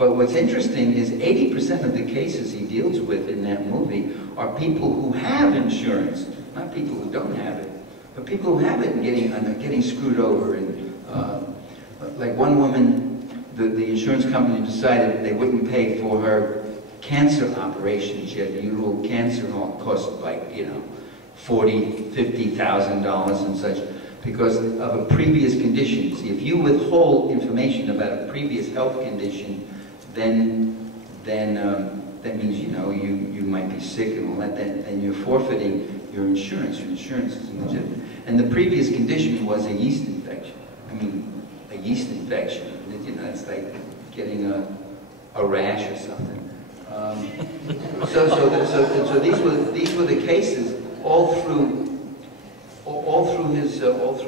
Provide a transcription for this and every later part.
But what's interesting is 80% of the cases he deals with in that movie are people who have insurance, not people who don't have it, but people who have it and getting screwed over. And like one woman, the insurance company decided they wouldn't pay for her cancer operation. She had uterine cancer, and all cost like, you know, $40,000, $50,000 and such, because of a previous condition. See, if you withhold information about a previous health condition, then that means, you know, you might be sick and all that, then you're forfeiting your insurance. Your insurance is legitimate. And the previous condition was a yeast infection. I mean, a yeast infection. You know, it's like getting a rash or something. So these were the cases all through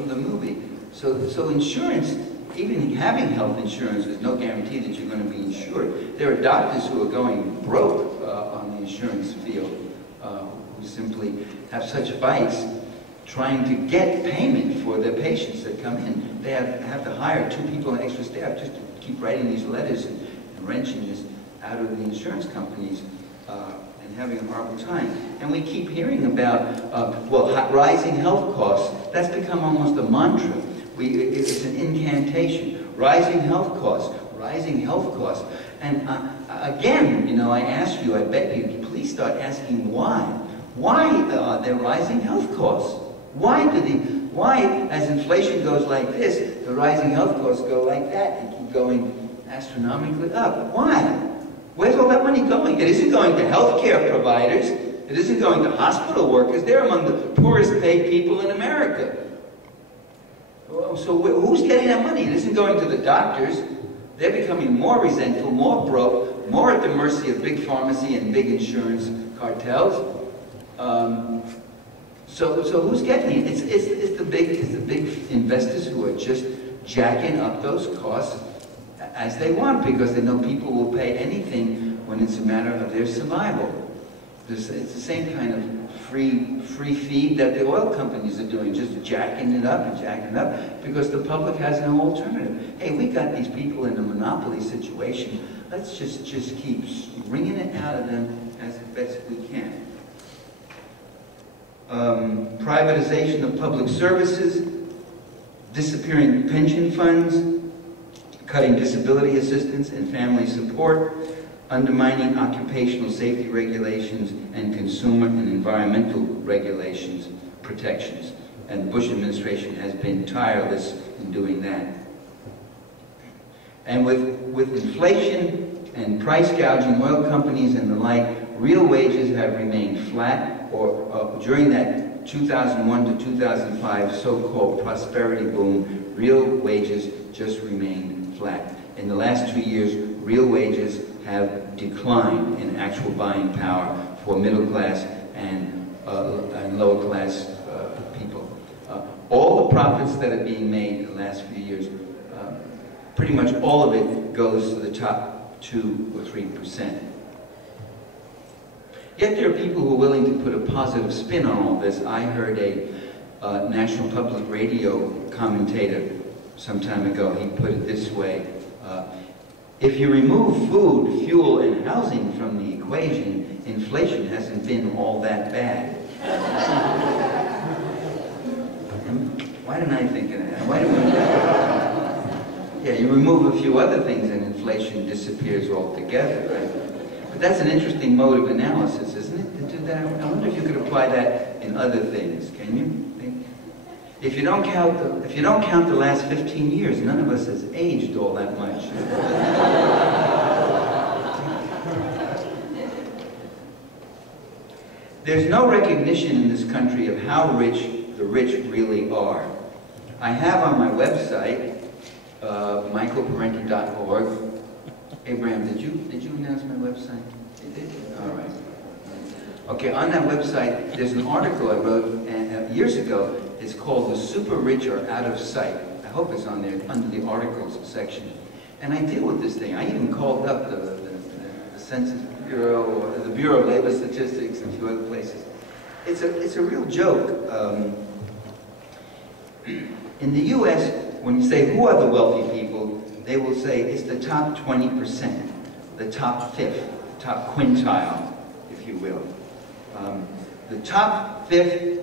the movie. So insurance, even having health insurance, there's no guarantee that you're going to be insured. There are doctors who are going broke on the insurance field, who simply have such fights trying to get payment for their patients that come in. They have to hire 2 people and extra staff just to keep writing these letters and wrenching this out of the insurance companies and having a horrible time. And we keep hearing about, rising health costs. That's become almost a mantra. It's an incantation. Rising health costs, rising health costs. And again, you know, I ask you, I beg you, please start asking why. Why are there rising health costs? Why, as inflation goes like this, the rising health costs go like that and keep going astronomically up? Why? Where's all that money going? It isn't going to healthcare providers. It isn't going to hospital workers. They're among the poorest paid people in America. So who's getting that money? It isn't going to the doctors. They're becoming more resentful, more broke, more at the mercy of big pharmacy and big insurance cartels. So who's getting it? It's the big investors who are just jacking up those costs as they want, because they know people will pay anything when it's a matter of their survival. It's the same kind of free feed that the oil companies are doing, just jacking it up and jacking it up, because the public has no alternative. Hey, we got these people in a monopoly situation. Let's just keep wringing it out of them as best we can. Privatization of public services, disappearing pension funds, cutting disability assistance and family support, undermining occupational safety regulations and consumer and environmental regulations, protections. And the Bush administration has been tireless in doing that. And with inflation and price gouging oil companies and the like, real wages have remained flat, or during that 2001 to 2005 so-called prosperity boom, real wages just remained flat. In the last 2 years, real wages have declined in actual buying power for middle class and lower class people. All the profits that are being made in the last few years, pretty much all of it goes to the top 2 or 3%. Yet there are people who are willing to put a positive spin on all this. I heard a National Public Radio commentator some time ago. He put it this way: if you remove food, fuel, and housing from the equation, inflation hasn't been all that bad. Why didn't I think of that? Why didn't we? Yeah, you remove a few other things and inflation disappears altogether, right? But that's an interesting mode of analysis, isn't it, to do that? I wonder if you could apply that in other things. Can you? If you don't count the last 15 years, none of us has aged all that much. There's no recognition in this country of how rich the rich really are. I have on my website, michaelparenti.org. Abraham, did you announce my website? You did? All right. Okay, on that website, there's an article I wrote years ago. It's called "The Super Rich Are Out of Sight." I hope it's on there under the articles section. And I deal with this thing. I even called up the Census Bureau, or the Bureau of Labor Statistics, and a few other places. It's a real joke. In the U.S., when you say who are the wealthy people, they will say it's the top 20%. the top fifth, top quintile, if you will. The top fifth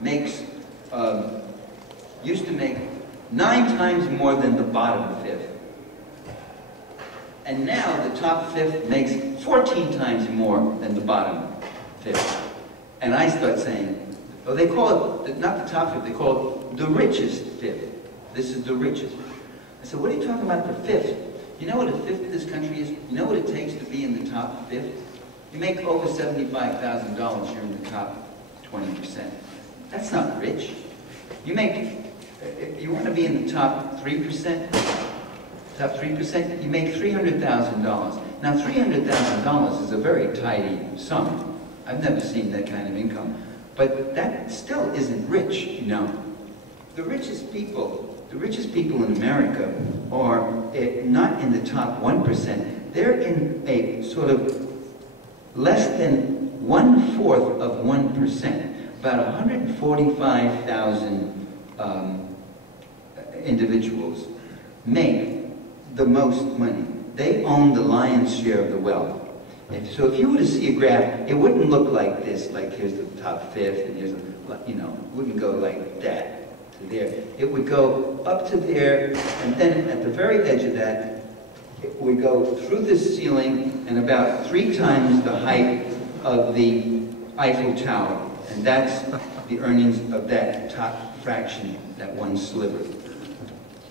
makes, used to make 9 times more than the bottom fifth. And now the top fifth makes 14 times more than the bottom fifth. And I start saying, oh, they call it, not the top fifth, they call it the richest fifth. This is the richest. I said, what are you talking about the fifth? You know what a fifth of this country is? You know what it takes to be in the top fifth? You make over $75,000, you're in the top 20%. That's not rich. You make, if you want to be in the top 3%, top 3%, you make $300,000. Now, $300,000 is a very tidy sum. I've never seen that kind of income. But that still isn't rich, you know. The richest people in America are not in the top 1%. They're in a sort of less than 1/4 of 1%. About 145,000 individuals make the most money. They own the lion's share of the wealth. So if you were to see a graph, it wouldn't look like this, like here's the top fifth, and here's, you know, it wouldn't go like that to there. It would go up to there, and then at the very edge of that, it would go through this ceiling and about 3 times the height of the Eiffel Tower. And that's the earnings of that top fraction, that one sliver.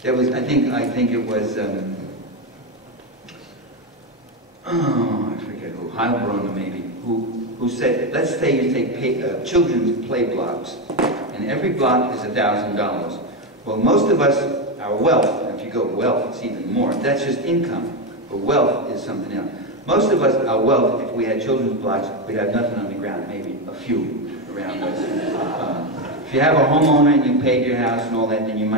There was, I think it was, oh, I forget who, Heilbronner maybe, who said, let's say you take children's play blocks, and every block is $1,000. Well, most of us, our wealth, and if you go wealth, it's even more. That's just income, but wealth is something else. Most of us, our wealth, if we had children's blocks, we'd have nothing on the ground, maybe a few around us. If you have a homeowner and you paid your house and all that, then your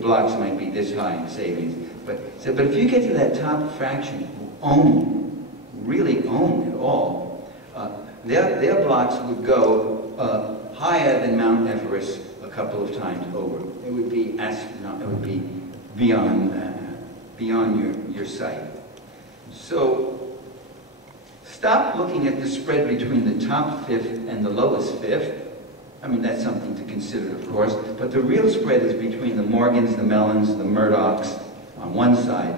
blocks might be this high in savings. But if you get to that top fraction, who really own it all, their blocks would go higher than Mount Everest a couple of times over. It would be astronomical. It would be beyond your sight. So stop looking at the spread between the top fifth and the lowest fifth. I mean, that's something to consider, of course. But the real spread is between the Morgans, the Mellons, the Murdochs on one side,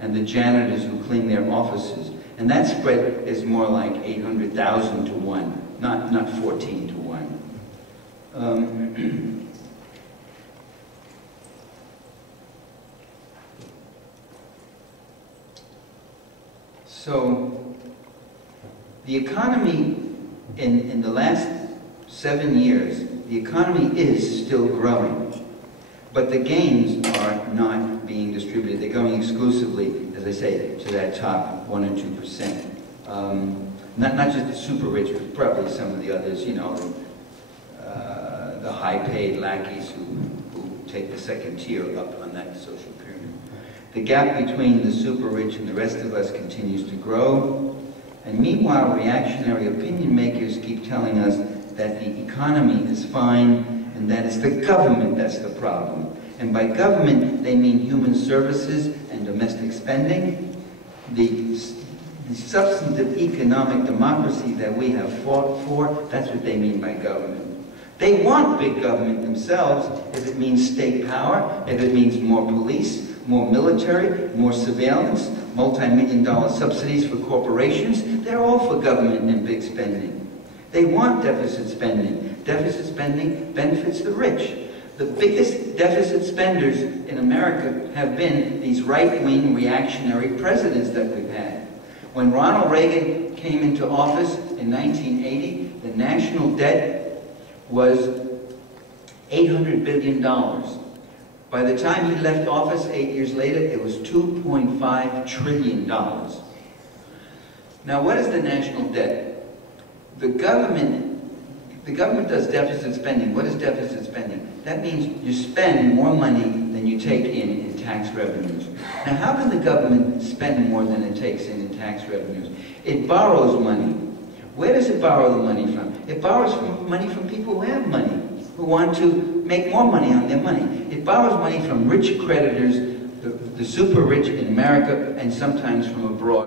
and the janitors who clean their offices. And that spread is more like 800,000 to 1, not 14 to 1. So the economy in the last 7 years, the economy is still growing, but the gains are not being distributed. They're going exclusively, as I say, to that top 1 or 2%. Not just the super rich, but probably some of the others, you know, the high-paid lackeys who take the second tier up on that social pyramid. The gap between the super rich and the rest of us continues to grow. And meanwhile, reactionary opinion makers keep telling us that the economy is fine and that it's the government that's the problem. And by government, they mean human services and domestic spending. The substantive economic democracy that we have fought for, that's what they mean by government. They want big government themselves if it means state power, if it means more police, more military, more surveillance, multi-million-dollar subsidies for corporations. They're all for government and big spending. They want deficit spending. Deficit spending benefits the rich. The biggest deficit spenders in America have been these right-wing reactionary presidents that we've had. When Ronald Reagan came into office in 1980, the national debt was $800 billion. By the time he left office 8 years later, it was $2.5 trillion. Now, what is the national debt? The government does deficit spending. What is deficit spending? That means you spend more money than you take in tax revenues. Now, how can the government spend more than it takes in tax revenues? It borrows money. Where does it borrow the money from? It borrows money from people who have money, who want to make more money on their money. It borrows money from rich creditors, the super rich in America, and sometimes from abroad.